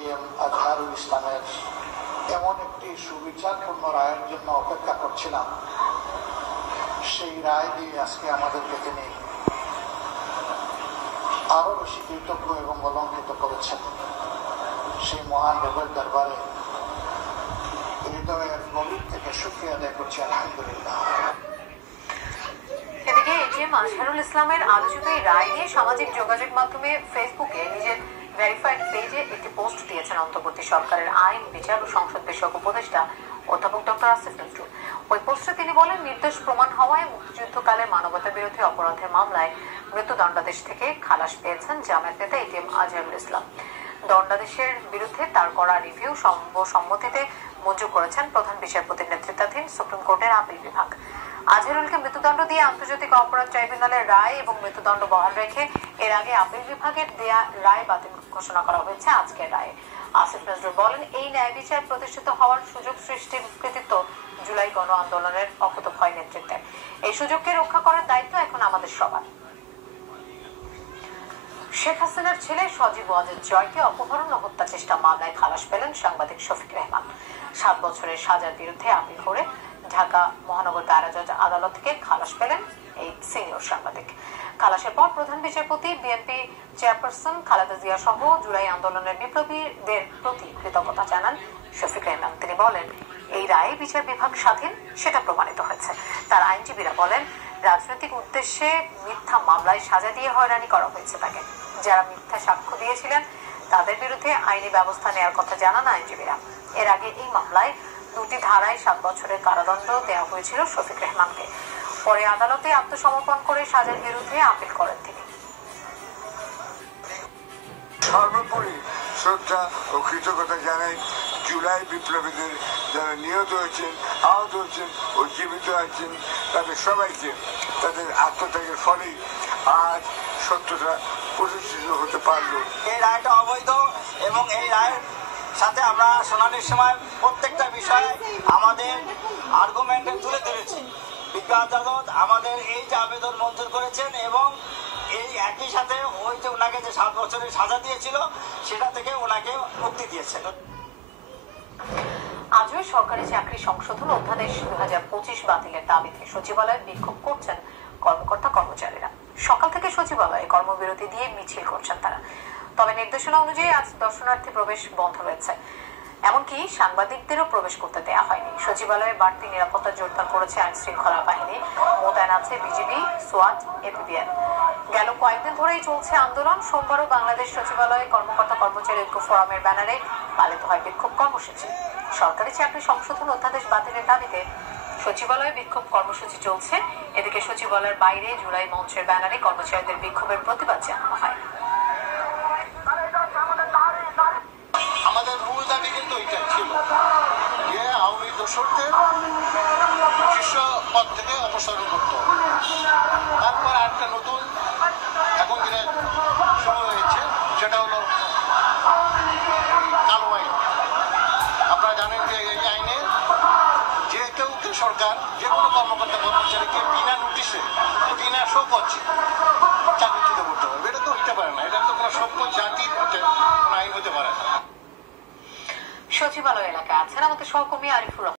ATM Azharul ইসলামের এমন একটি সুবিচারপূর্ণ রায়ের জন্য অপেক্ষা করছিলাম। সেই রায় দিয়ে আজকে আমাদেরকে তিনি আরো বেশি কৃতজ্ঞ এবং অলঙ্কিত করেছেন। সেই মহান রবের দরবারে হৃদয়ের গভীর থেকে শুকরিয়া আদায় করছি, আলহামদুলিল্লাহ। এদিকে এটিএম আজহারুল ইসলামের আলোচিত এই রায় নিয়ে সামাজিক যোগাযোগ মাধ্যমে ফেসবুকে নিজের ভেরিফাইড পেজে একটি পোস্ট দিয়েছেন অন্তর্বর্তী সরকারের আইন, বিচার ও সংসদ বিষয়ক উপদেষ্টা অধ্যাপক ডক্টর আসিফ নজরুল। ওই পোস্টে তিনি বলেন, নির্দোষ প্রমাণ হওয়ায় মুক্তিযুদ্ধকালে মানবতা বিরোধী অপরাধের মামলায় মৃত্যুদণ্ডাদেশ থেকে খালাস পেয়েছেন জামায়াত নেতা এটিএম আজহারুল ইসলাম। দণ্ডাদেশের বিরুদ্ধে তার করা রিভিউ সর্বসম্মতিতে মঞ্জুর করেছেন প্রধান বিচারপতির নেতৃত্বাধীন সুপ্রিম কোর্টের আপিল বিভাগ। আজহারুলকে মৃত্যুদণ্ড দিয়ে আন্তর্জাতিক অপরাধ ট্রাইব্যুনালের রায় এবং মৃত্যুদণ্ড বহাল রেখে এর আগে আপিল বিভাগের দেয়া রায় বাতিল ঘোষণা করা হয়েছে আজকের রায়ে। আসিফ নজরুল বলেন, এই ন্যায় বিচার প্রতিষ্ঠিত হওয়ার সুযোগ সৃষ্টির কৃতিত্ব জুলাই গণ আন্দোলনের অকুতোভয় নেতৃত্বের। এই সুযোগকে রক্ষা করার দায়িত্ব এখন আমাদের সবার। শেখ হাসিনার ছেলে সজীব ওয়াজেদ জয়কে অপহরণ ও হত্যা চেষ্টা মামলায় খালাস পেলেন সাংবাদিক শফিক রেহমান। 7 বছরের সাজার বিরুদ্ধে আপিল করে ঢাকা মহানগর দায়রা জজ আদালত থেকে খালাস পেলেন এই সিনিয়র সাংবাদিক। খালাসের পর প্রধান বিচারপতি, বিএনপি চেয়ারপারসন খালেদা জিয়া সহ জুলাই আন্দোলনের বিপ্লবীদের প্রতি কৃতজ্ঞতা জানান শফিক রেহমান। তিনি বলেন, এই রায়ে বিচার বিভাগ স্বাধীন, সেটা প্রমাণিত হয়েছে। তার আইনজীবীরা বলেন, রাজনৈতিক উদ্দেশ্যে মিথ্যা মামলায় সাজা দিয়ে হয়রানি করা হয়েছে তাকে। যারা মিথ্যা সাক্ষ্য দিয়েছিলেন তাদের বিরুদ্ধে আইনি ব্যবস্থা নেওয়ার কথা জানান আইনজীবীরা। এর আগে এই মামলায় 2টি ধারায় 7 বছরের কারাদণ্ড দেওয়া হয়েছিল শফিক রেহমানকে। পরে আদালতে আত্মসমর্পণ করে সাজার বিরুদ্ধে আপিল করেন তিনি। সর্বোপরি শ্রদ্ধা ও কৃতজ্ঞতা জানাই জুলাই বিপ্লবীদের যারা নিহত হয়েছেন, আহত হয়েছেন ও জীবিত আছেন, তাদের সবাইকে তাদের আত্মত্যাগের ফলেই আজ সত্যতা প্রতিষ্ঠিত হতে পারল। এই রায়টা অবৈধ এবং এই রায়ের সাথে আমরা শুনানির সময় প্রত্যেকটা বিষয়ে আমাদের আর্গুমেন্টে তুলে ধরেছি। বিজ্ঞ আদালত আমাদের এই যে আবেদন মঞ্জুর করেছেন এবং এই একই সাথে ওই যে ওনাকে যে 7 বছরের সাজা দিয়েছিল সেটা থেকে ওনাকে মুক্তি দিয়েছেন। আজও সরকারি চাকরি সংশোধন অধ্যাদেশ 2025 বাতিলের দাবিতে সচিবালয়ে বিক্ষোভ করছেন কর্মকর্তা কর্মচারীরা। সকাল থেকে সচিবালয়ে কর্মবিরতি দিয়ে মিছিল করছেন তারা। তবে নির্দেশনা অনুযায়ী আজ দর্শনার্থী প্রবেশ বন্ধ রয়েছে, এমনকি সাংবাদিকদেরও প্রবেশ করতে দেওয়া হয়নি। সচিবালয়ে বাড়তি নিরাপত্তা জোরদার করেছে আইন শৃঙ্খলা বাহিনী, মোতায়েন আছে বিজিবি, সোয়াট, এপিবিএন। গেল কয়েকদিন ধরেই চলছে আন্দোলন। সোমবারও বাংলাদেশ সচিবালয়ে কর্মকর্তা কর্মচারী ঐক্য ফোরামের ব্যানারে পালিত হয় বিক্ষোভ কর্মসূচি। সরকারি চাকরি সংশোধন অধ্যাদেশ বাতিলের দাবিতে সচিবালয়ে বিক্ষোভ কর্মসূচি চলছে। এদিকে সচিবালয়ের বাইরে জুলাই মঞ্চের ব্যানারে কর্মচারীদের বিক্ষোভের প্রতিবাদ জানানো হয়। আমাদের মূল দাবি কিন্তু ওইটাই ছিল যে আওয়ামী দোসরদের শীর্ষ পদ থেকে অপসারণ করতে হবে। তারপর একটা নতুন এখন দিনের শুরু হয়েছে, সেটা হলো কালো আইন। আপনারা জানেন যে এই আইনে যে কেউ সরকার যে কোনো কর্মকর্তা কর্মচারীকে বিনা নোটিশে, বিনা শোকজে চাকরিচ্যুত করতে হবে। এটা তো হইতে পারে না, এটা তো কোনো সভ্য জাতির কোনো আইন হতে পারে না। সচিবালয় এলাকায় আছেন আমাদের সহকর্মী আরিফুর রহমান।